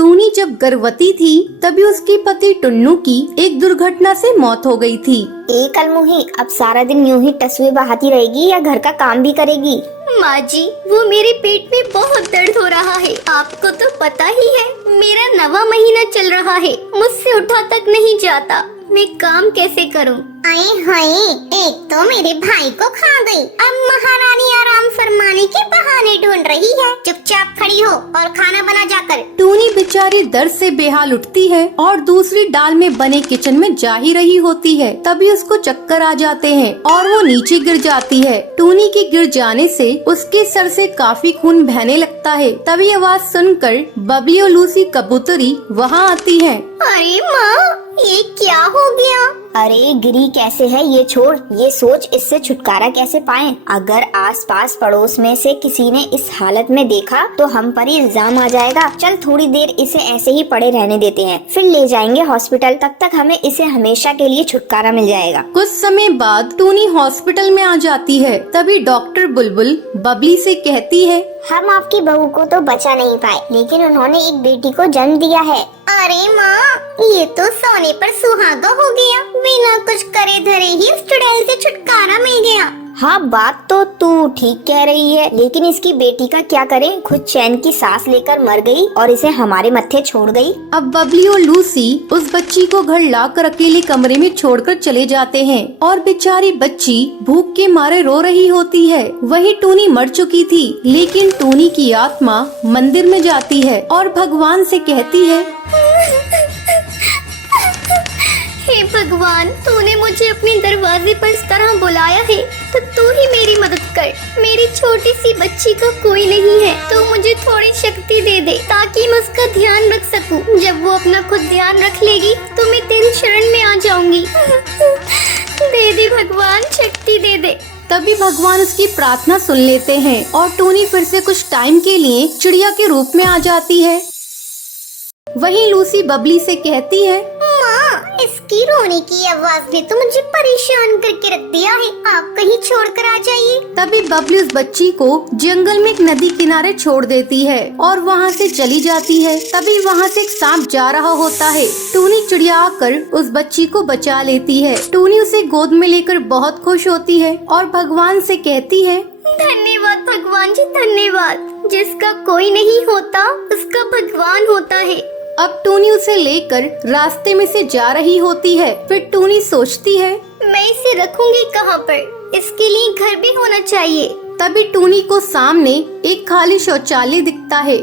टूनी जब गर्भवती थी तभी उसके पति टुन्नू की एक दुर्घटना से मौत हो गई थी। कलमुही अब सारा दिन यूं ही टसुए बहाती रहेगी या घर का काम भी करेगी? माँ जी, वो मेरे पेट में बहुत दर्द हो रहा है। आपको तो पता ही है, मेरा 9वां महीना चल रहा है, मुझसे उठा तक नहीं जाता। मैं काम कैसे करूं? आए हाय, एक तो मेरे भाई को खा गई, अब महारानी आराम फरमाने के बहाने ढूंढ रही है। चुपचाप खड़ी हो और खाना बना जाकर। टूनी बेचारी दर्द से बेहाल उठती है और दूसरी डाल में बने किचन में जा ही रही होती है। तभी उसको चक्कर आ जाते हैं और वो नीचे गिर जाती है। टूनी के गिर जाने से उसके सर से काफी खून बहने लगता है। तभी आवाज सुनकर बबली और लूसी कबूतरी वहाँ आती है। अरे माँ, ये क्या हो गया? अरे गिरी कैसे है ये छोड़, ये सोच इससे छुटकारा कैसे पाएं। अगर आसपास पड़ोस में से किसी ने इस हालत में देखा तो हम पर ही इल्जाम आ जाएगा। चल थोड़ी देर इसे ऐसे ही पड़े रहने देते हैं, फिर ले जाएंगे हॉस्पिटल। तब तक हमें इसे हमेशा के लिए छुटकारा मिल जाएगा। कुछ समय बाद टूनी हॉस्पिटल में आ जाती है। तभी डॉक्टर बुलबुल बबली से कहती है, हम आपकी बहू को तो बचा नहीं पाए, लेकिन उन्होंने एक बेटी को जन्म दिया है। अरे माँ, ये तो सोने पर सुहागा हो गया। बिना कुछ करे धरे ही इस चुड़ैल से छुटकारा मिल गया। हाँ, बात तो तू ठीक कह रही है, लेकिन इसकी बेटी का क्या करें? खुद चैन की सांस लेकर मर गई और इसे हमारे मत्थे छोड़ गई। अब बबली और लूसी उस बच्ची को घर लाकर अकेले कमरे में छोड़कर चले जाते हैं और बेचारी बच्ची भूख के मारे रो रही होती है। वही टूनी मर चुकी थी, लेकिन टूनी की आत्मा मंदिर में जाती है और भगवान से कहती है, हे भगवान, तूने मुझे अपने दरवाजे पर इस तरह बुलाया है तो तू ही मेरी मदद कर। मेरी छोटी सी बच्ची का कोई नहीं है, तो मुझे थोड़ी शक्ति दे दे ताकि मैं उसका ध्यान रख सकूं। जब वो अपना खुद ध्यान रख लेगी तो मैं तेरी शरण में आ जाऊंगी। दे दे भगवान, शक्ति दे दे। तभी भगवान उसकी प्रार्थना सुन लेते हैं और टूनी फिर से कुछ टाइम के लिए चिड़िया के रूप में आ जाती है। वहीं लूसी बबली से कहती है, माँ, इसकी रोने की आवाज ने तो मुझे परेशान करके रख दिया है। आप कहीं छोड़कर आ जाइए। तभी बबली उस बच्ची को जंगल में एक नदी किनारे छोड़ देती है और वहाँ से चली जाती है। तभी वहाँ से एक सांप जा रहा होता है। टूनी चिड़िया आकर उस बच्ची को बचा लेती है। टूनी उसे गोद में लेकर बहुत खुश होती है और भगवान से कहती है, धन्यवाद भगवान जी, धन्यवाद। जिसका कोई नहीं होता उसका भगवान होता है। अब टूनी उसे लेकर रास्ते में से जा रही होती है। फिर टूनी सोचती है, मैं इसे रखूंगी कहाँ पर? इसके लिए घर भी होना चाहिए। तभी टूनी को सामने एक खाली शौचालय दिखता है।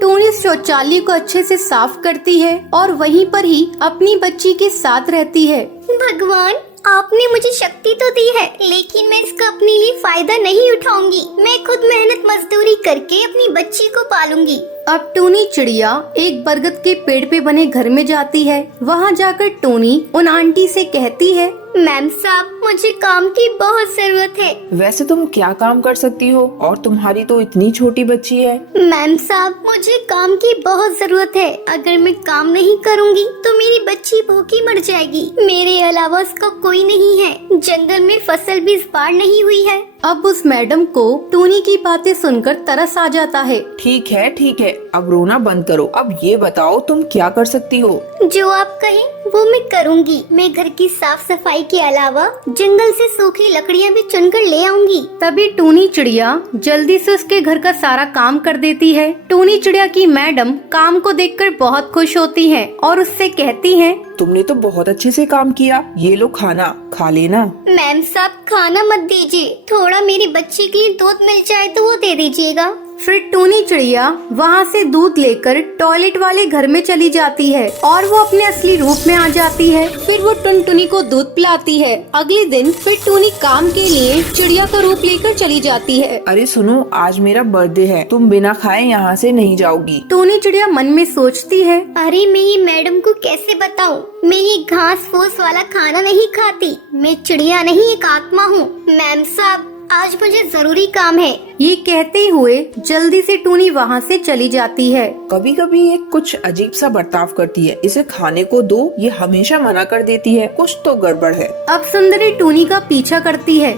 टूनी शौचालय को अच्छे से साफ करती है और वहीं पर ही अपनी बच्ची के साथ रहती है। भगवान, आपने मुझे शक्ति तो दी है, लेकिन मैं इसका अपने लिए फायदा नहीं उठाऊंगी। मैं खुद मेहनत मजदूरी करके अपनी बच्ची को पालूंगी। अब टूनी चिड़िया एक बरगद के पेड़ पे बने घर में जाती है। वहाँ जाकर टूनी उन आंटी से कहती है, मैम साहब, मुझे काम की बहुत जरूरत है। वैसे तुम क्या काम कर सकती हो? और तुम्हारी तो इतनी छोटी बच्ची है। मैम साहब, मुझे काम की बहुत जरूरत है। अगर मैं काम नहीं करूंगी तो मेरी बच्ची भूखी मर जाएगी। मेरे अलावा उसका कोई नहीं है। जंगल में फसल भी इस बार नहीं हुई है। अब उस मैडम को टूनी की बातें सुनकर तरस आ जाता है। ठीक है ठीक है, अब रोना बंद करो। अब ये बताओ तुम क्या कर सकती हो? जो आप कहें वो मैं करूंगी। मैं घर की साफ सफाई के अलावा जंगल से सूखी लकड़ियाँ भी चुनकर ले आऊंगी। तभी टूनी चिड़िया जल्दी से उसके घर का सारा काम कर देती है। टूनी चिड़िया की मैडम काम को देखकर बहुत खुश होती है और उससे कहती है, तुमने तो बहुत अच्छे से काम किया। ये लो खाना खा लेना। मैम साहब, खाना मत दीजिए। थोड़ा मेरी बच्ची के लिए दूध मिल जाए तो वो दे दीजिएगा। फिर टूनी चिड़िया वहाँ से दूध लेकर टॉयलेट वाले घर में चली जाती है और वो अपने असली रूप में आ जाती है। फिर वो टुनटुनी को दूध पिलाती है। अगले दिन फिर टूनी काम के लिए चिड़िया का रूप लेकर चली जाती है। अरे सुनो, आज मेरा बर्थडे है, तुम बिना खाए यहाँ से नहीं जाओगी। टूनी चिड़िया मन में सोचती है, अरे मैं ये मैडम को कैसे बताऊं? मैं ये घास फूस वाला खाना नहीं खाती। मैं चिड़िया नहीं, एक आत्मा हूँ। मैम साहब, आज मुझे जरूरी काम है। ये कहते हुए जल्दी से टूनी वहाँ से चली जाती है। कभी कभी ये कुछ अजीब सा बर्ताव करती है। इसे खाने को दो, ये हमेशा मना कर देती है। कुछ तो गड़बड़ है। अब सुंदरी टूनी का पीछा करती है।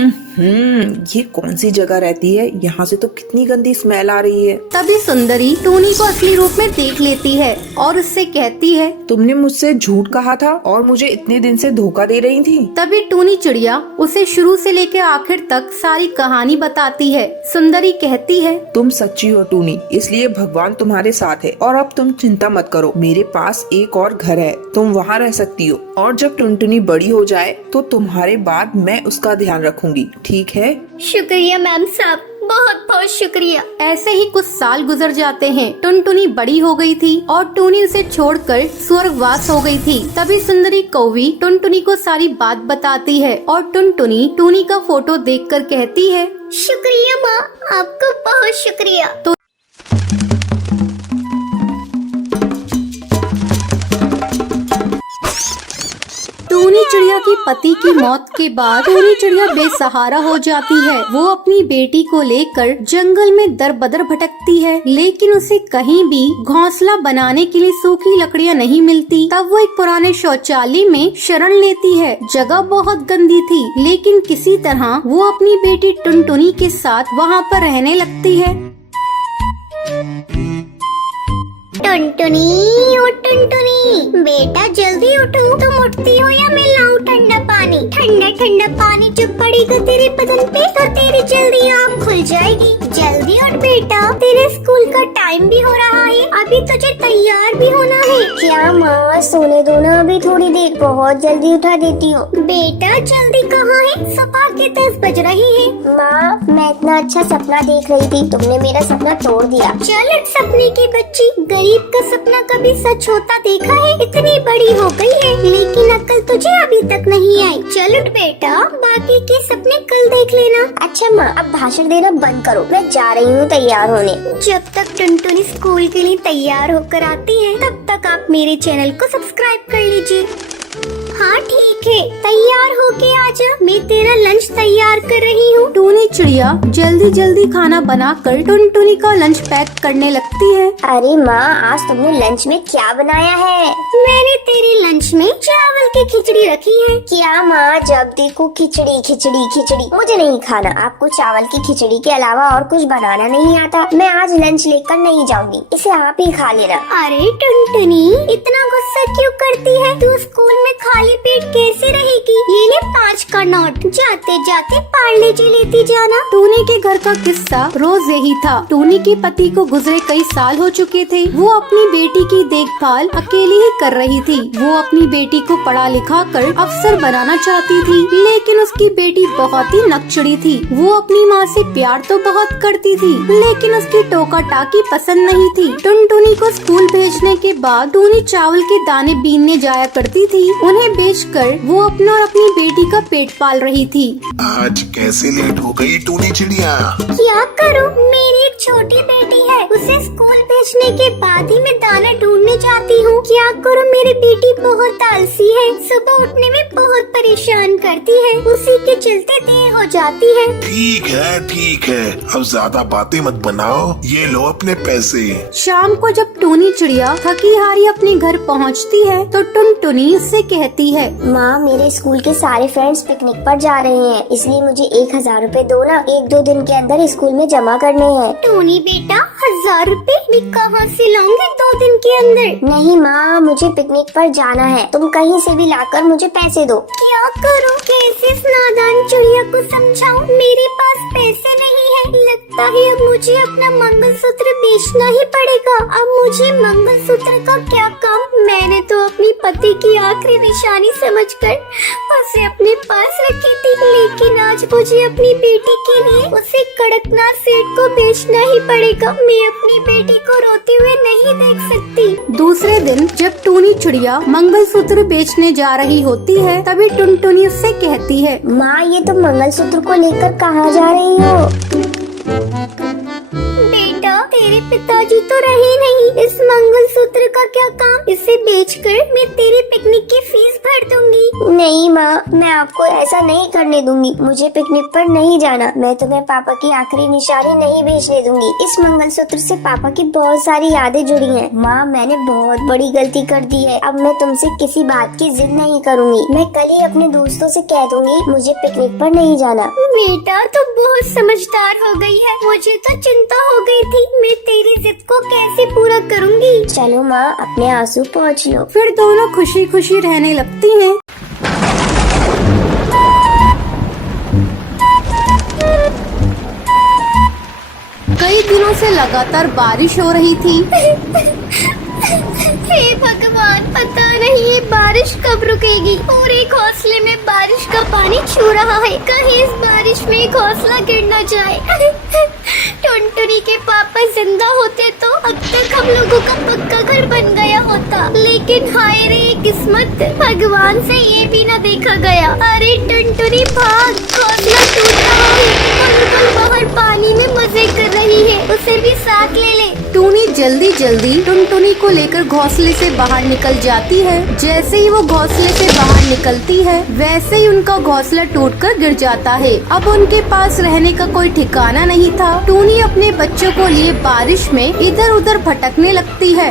ये कौन सी जगह रहती है? यहाँ से तो कितनी गंदी स्मेल आ रही है। तभी सुंदरी टूनी को असली रूप में देख लेती है और उससे कहती है, तुमने मुझसे झूठ कहा था और मुझे इतने दिन से धोखा दे रही थी। तभी टूनी चिड़िया उसे शुरू से लेकर आखिर तक सारी कहानी बताती है। सुंदरी कहती है, तुम सच्ची हो टूनी, इसलिए भगवान तुम्हारे साथ है और अब तुम चिंता मत करो। मेरे पास एक और घर है, तुम वहाँ रह सकती हो और जब टुनटुनी बड़ी हो जाए तो तुम्हारे बाद मैं उसका ध्यान रखूंगी, ठीक है? शुक्रिया मैम साहब, बहुत बहुत शुक्रिया। ऐसे ही कुछ साल गुजर जाते हैं। टुनटुनी बड़ी हो गई थी और टूनी उसे छोड़कर स्वर्गवास हो गई थी। तभी सुंदरी कौवी टुनटुनी को सारी बात बताती है और टुनटुनी टूनी का फोटो देखकर कहती है, शुक्रिया माँ, आपका बहुत शुक्रिया। टूनी चिड़िया की पति की मौत के बाद टूनी चिड़िया बेसहारा हो जाती है। वो अपनी बेटी को लेकर जंगल में दर बदर भटकती है, लेकिन उसे कहीं भी घोंसला बनाने के लिए सूखी लकड़ियाँ नहीं मिलती। तब वो एक पुराने शौचालय में शरण लेती है। जगह बहुत गंदी थी, लेकिन किसी तरह वो अपनी बेटी टुनटुनी के साथ वहाँ पर रहने लगती है। टुनटुनी, ओ टुनटुनी, बेटा जल्दी उठो। तुम उठती हो या मैं लाऊं ठंडा पानी? ठंडा ठंडा पानी जब पड़ेगा तेरे बदन पे तो तेरी जल्दी आँख खुल जाएगी। जल्दी उठ बेटा, तेरे स्कूल का टाइम भी हो रहा है, अभी तुझे तैयार भी होना है। क्या माँ, सोने दो ना अभी थोड़ी देर, बहुत जल्दी उठा देती हो। बेटा जल्दी कहाँ है? सुबह के 10 बज रही है। माँ, मैं इतना अच्छा सपना देख रही थी, तुमने मेरा सपना तोड़ दिया। चल उठ सपने की बच्ची, गरीब का सपना कभी सच होता देखा है? इतनी बड़ी हो गई है लेकिन अक्ल तुझे अभी तक नहीं आई। चल उठ बेटा, बाकी के सपने कल देख लेना। अच्छा माँ, अब भाषण देना बंद करो, मैं जा रही हूँ तैयार होने। जब तक टुनटुनी स्कूल के लिए तैयार होकर आती है तब तक आप मेरे चैनल को सब्सक्राइब कर लीजिए। हाँ ठीक है, तैयार होके आजा, मैं तेरा लंच तैयार कर रही हूँ। टूनी चिड़िया जल्दी जल्दी खाना बनाकर टुनटुनी का लंच पैक करने लगती है। अरे माँ, आज तुमने लंच में क्या बनाया है? मैंने तेरे लंच में चावल की खिचड़ी रखी है। क्या माँ, जब देखो खिचड़ी खिचड़ी खिचड़ी, मुझे नहीं खाना। आपको चावल की खिचड़ी के अलावा और कुछ बनाना नहीं आता? मैं आज लंच लेकर नहीं जाऊंगी, इसे आप ही खा लेना। अरे टुनटुनी, इतना गुस्सा क्यों करती है? तू स्कूल में खाली पेट कैसे रहेगी? ये ले 5 का नोट, जाते जाते पार्ले जी लेती जाना। टूनी के घर का किस्सा रोज यही था। टूनी के पति को गुजरे कई साल हो चुके थे। वो अपनी बेटी की देखभाल अकेली ही कर रही थी। वो अपनी बेटी को पढ़ा लिखा कर अफसर बनाना चाहती थी, लेकिन उसकी बेटी बहुत ही नकचड़ी थी। वो अपनी माँ से प्यार तो बहुत करती थी, लेकिन उसकी टोका टाकी पसंद नहीं थी। टुनटुनी को स्कूल भेजने के बाद टूनी चावल के दाने बीनने जाया करती थी। उन्हें बेचकर वो अपना और अपनी बेटी का पेट पाल रही थी। आज कैसे लेट हो गई टूनी चिड़िया? क्या करूं, मेरी एक छोटी बेटी है, उसे स्कूल भेजने के बाद ही मैं दाना ढूंढने जाती हूँ। क्या करूं, मेरी बेटी बहुत आलसी है, सुबह उठने में बहुत परेशान करती है, उसी के चलते देर हो जाती है। ठीक है, अब ज्यादा बातें मत बनाओ, ये लो अपने पैसे। शाम को जब टूनी चिड़िया थकी हारी अपने घर पहुँचती है तो टुनटुनी उससे कहती है, माँ, मेरे स्कूल के सारे फ्रेंड्स पिकनिक पर जा रहे हैं, इसलिए मुझे 1000 रुपए दो ना, 1-2 दिन के अंदर स्कूल में जमा करने हैं। टूनी बेटा, 1000 रुपए मैं कहाँ से लाऊंगी 2 दिन के अंदर? नहीं माँ, मुझे पिकनिक पर जाना है, तुम कहीं से भी लाकर मुझे पैसे दो। क्या करूँ, कैसे इस नादान चिड़िया को समझाऊं? मेरे पास पैसे नहीं है। लगता है अब मुझे अपना मंगलसूत्र बेचना ही पड़ेगा। अब मुझे मंगलसूत्र का क्या काम? मैंने तो अपनी पति की आखिरी निशानी समझकर उसे अपने पास रखी थी, लेकिन आज मुझे अपनी बेटी के लिए उसे कड़कनाथ सेठ को बेचना ही पड़ेगा। मैं अपनी बेटी को रोते हुए नहीं देख सकती। दूसरे दिन जब टूनी चिड़िया मंगलसूत्र बेचने जा रही होती है तभी टुनटुनी उससे कहती है, माँ, ये तुम मंगलसूत्र को लेकर कहाँ जा रही हो? बेटा, तेरे पिताजी तो रहे नहीं, इस मंगलसूत्र का क्या काम? इसे बेचकर मैं तेरी पिकनिक की फीस भर दूंगी। नहीं माँ, मैं आपको ऐसा नहीं करने दूंगी। मुझे पिकनिक पर नहीं जाना। मैं तुम्हें पापा की आखिरी निशानी नहीं भेजने दूंगी। इस मंगलसूत्र से पापा की बहुत सारी यादें जुड़ी हैं। माँ, मैंने बहुत बड़ी गलती कर दी है। अब मैं तुमसे किसी बात की जिद नहीं करूँगी। मैं कल ही अपने दोस्तों से कह दूंगी मुझे पिकनिक पर नहीं जाना। बेटा तो बहुत समझदार हो गई है, मुझे तो चिंता हो गई थी मैं तेरी जिद को कैसे पूरा करूँगी। चलो माँ, अपने आंसू पोंछ लो। फिर दोनों खुशी खुशी रहने लगती हैं। कई दिनों से लगातार बारिश हो रही थी। हे भगवान, पता नहीं ये बारिश कब रुकेगी। पूरे घोंसले में बारिश का पानी छू रहा है, कहीं इस बारिश में घोंसला गिर न जाए। टुनटुनी के पापा जिंदा होते तो अब तक हम लोगों का पक्का घर बन गया होता, लेकिन हाय रे किस्मत, भगवान से ये भी न देखा गया। अरे टुनटुनी भाग, घोंसला टूट रहा है। बुलबुल बाहर पानी में मजे कर रही है, उसे भी साथ ले ले। टूनी जल्दी जल्दी टुनटुनी को लेकर घोंसले से बाहर निकल जाती है। जैसे ही वो घोंसले से बाहर निकलती है, वैसे ही उनका घोंसला टूटकर गिर जाता है। अब उनके पास रहने का कोई ठिकाना नहीं था। टूनी अपने बच्चों को लिए बारिश में इधर उधर भटकने लगती है।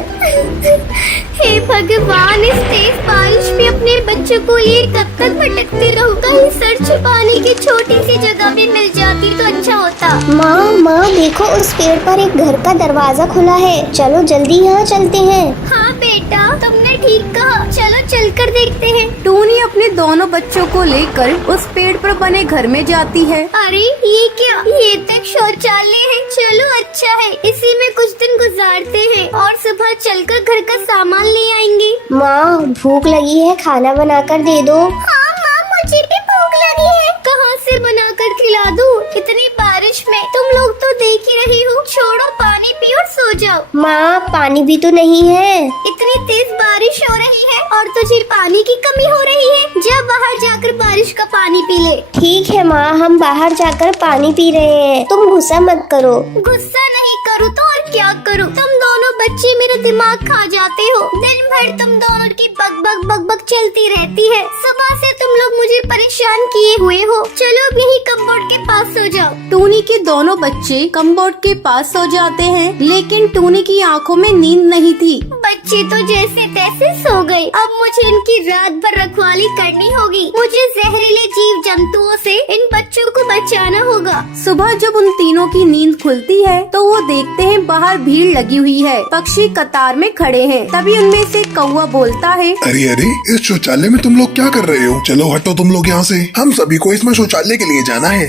हे भगवान, इस तेज बारिश में अपने बच्चों को लिए कब तक भटकती रहूं? कहीं सर छुपाने की छोटी सी जगह भी मिल जाती तो अच्छा होता। माँ देखो, उस पेड़ पर एक घर का दरवाजा खुला है। चलो जल्दी यहाँ चलते हैं। हाँ बेटा, तुमने ठीक कहा, चलो चलकर देखते हैं। टूनी अपने दोनों बच्चों को लेकर उस पेड़ पर बने घर में जाती है। अरे ये क्या? ये तक शौचालय है। चलो अच्छा है, इसी में कुछ दिन गुजारते हैं और सुबह चलकर घर का सामान ले आएंगे। माँ, भूख लगी है, खाना बनाकर दे दो। हाँ माँ, मुझे भी भूख लगी है। कहाँ से बनाकर खिला दूँ? इतनी बारिश में तुम लोग तो देख ही रही हो। छोड़ो, पानी पियो और सो जाओ। माँ, पानी भी तो नहीं है। इतनी तेज बारिश हो रही है और तुझे पानी की कमी हो रही है। जा बाहर जाकर बारिश का पानी पी ले। ठीक है माँ, हम बाहर जाकर पानी पी रहे हैं। तुम गुस्सा मत करो। गुस्सा नहीं करूँ तो और क्या करूँ? तुम दोनों बच्चे मेरा दिमाग खा जाते हो। दिन भर तुम दोनों की बक बक चलती रहती है। सुबह से तुम लोग मुझे परेशान किए हुए हो। चलो अब यही कम्बोर्ड के पास सो जाओ। टूनी के दोनों बच्चे कम्बोर्ड के पास सो जाते हैं, लेकिन टूनी की आंखों में नींद नहीं थी। बच्चे तो जैसे तैसे सो गए। अब मुझे इनकी रात भर रखवाली करनी होगी। मुझे जहरीले जीव जंतुओं से इन बच्चों को बचाना होगा। सुबह जब उन तीनों की नींद खुलती है तो वो देखते हैं बाहर भीड़ लगी हुई है। पक्षी कतार में खड़े हैं। तभी उनमें से कौवा बोलता है, अरे अरे, इस शौचालय में तुम लोग क्या कर रहे हो? चलो हटो तुम लोग यहाँ से। हम सभी को इसमें शौचालय के लिए जाना है।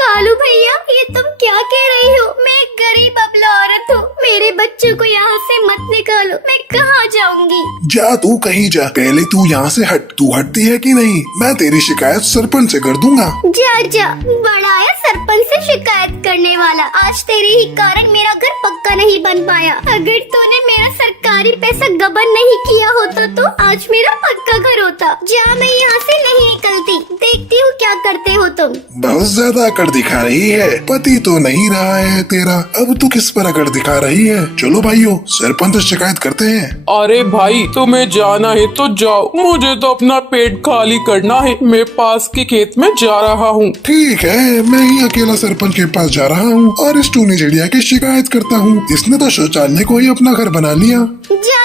कालू भैया, ये तुम क्या कह रही हो? मैं एक गरीब अबला औरत हूँ। मेरे बच्चों को यहाँ से मत निकालो। मैं कहाँ जाऊँगी? जा तू कहीं जा, पहले तू यहाँ से हट। तू हटती है कि नहीं? मैं तेरी शिकायत सरपंच से कर दूंगा। जा बड़ा आया सरपंच से शिकायत करने वाला। आज तेरे ही कारण मेरा घर पक्का नहीं बन पाया। अगर तूने मेरा सरकारी पैसा गबन नहीं किया होता तो आज मेरा पक्का घर होता। जा, मैं यहाँ से नहीं निकलती। देखती हूँ क्या करते हो तुम। बहुत ज्यादा अकड़ दिखा रही है। पति तो नहीं रहा है तेरा, अब तू किस पर अकड़ दिखा रही है? चलो भाइयों, सरपंच से शिकायत करते हैं। अरे भाई, तुम्हें जाना है तो जाओ, मुझे तो अपना पेट खाली करना है। मैं पास के खेत में जा रहा हूँ। ठीक है, मैं ही अकेला सरपंच के पास जा रहा हूँ और इस टूनी चिड़िया की शिकायत करता हूँ। इसने तो शौचालय को ही अपना घर बना लिया।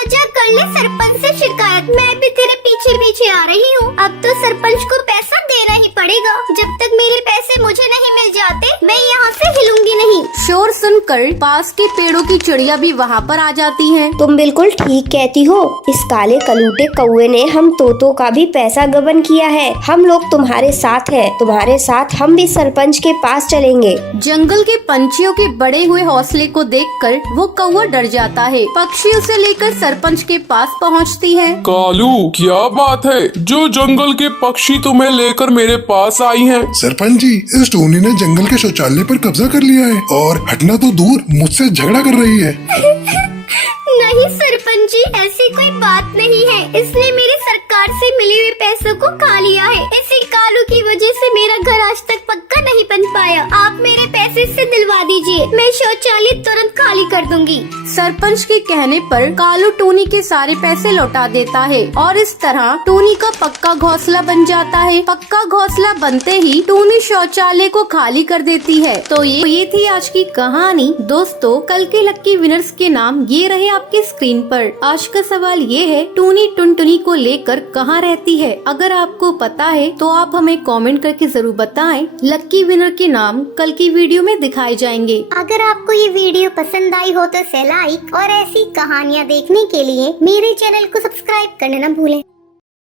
जा कर ले सरपंच से शिकायत। मैं भी तेरे पीछे पीछे आ रही हूँ। अब तो सरपंच को पैसा देना ही पड़ेगा। जब तक मेरे पैसे मुझे नहीं मिल जाते, मैं यहाँ से हिलूंगी नहीं। शोर सुनकर पास के पेड़ों की चिड़िया भी वहाँ पर आ जाती हैं। तुम बिल्कुल ठीक कहती हो। इस काले कलूटे कौवे ने हम तोतों का भी पैसा गबन किया है। हम लोग तुम्हारे साथ हैं। तुम्हारे साथ हम भी सरपंच के पास चलेंगे। जंगल के पंछियों के बड़े हुए हौसले को देखकर वो कौवा डर जाता है। पक्षी उसे लेकर सरपंच के पास पहुँचती है। कालू, क्या बात है? जो जंगल के पक्षी तुम्हें लेकर मेरे पास आई हैं। सरपंच जी, इस टूनी ने जंगल के शौचालय पर कब्जा कर लिया है और हटना तो दूर मुझसे झगड़ा कर रही है। नहीं सरपंच जी, ऐसी कोई बात नहीं है। इसने मेरे सरकार से मिले हुए पैसों को खा लिया है। इसी कालू की वजह से मेरा घर आज तक पक्का नहीं बन पाया। आप मेरे पैसे इससे दिलवा दीजिए, मैं शौचालय तुरंत खाली कर दूंगी। सरपंच के कहने पर कालू टूनी के सारे पैसे लौटा देता है और इस तरह टूनी का पक्का घोंसला बन जाता है। पक्का घोंसला बनते ही टूनी शौचालय को खाली कर देती है। तो ये थी आज की कहानी। दोस्तों, कल के लक्की विनर्स के नाम ये रहे आपकी स्क्रीन पर। आज का सवाल ये है, टूनी टुनटुनी को लेकर कहाँ रहती है? अगर आपको पता है तो आप हमें कमेंट करके जरूर बताएं। लक्की विनर के नाम कल की वीडियो में दिखाए जाएंगे। अगर आपको ये वीडियो पसंद आई हो तो इसे लाइक और ऐसी कहानियाँ देखने के लिए मेरे चैनल को सब्सक्राइब करना न भूलें।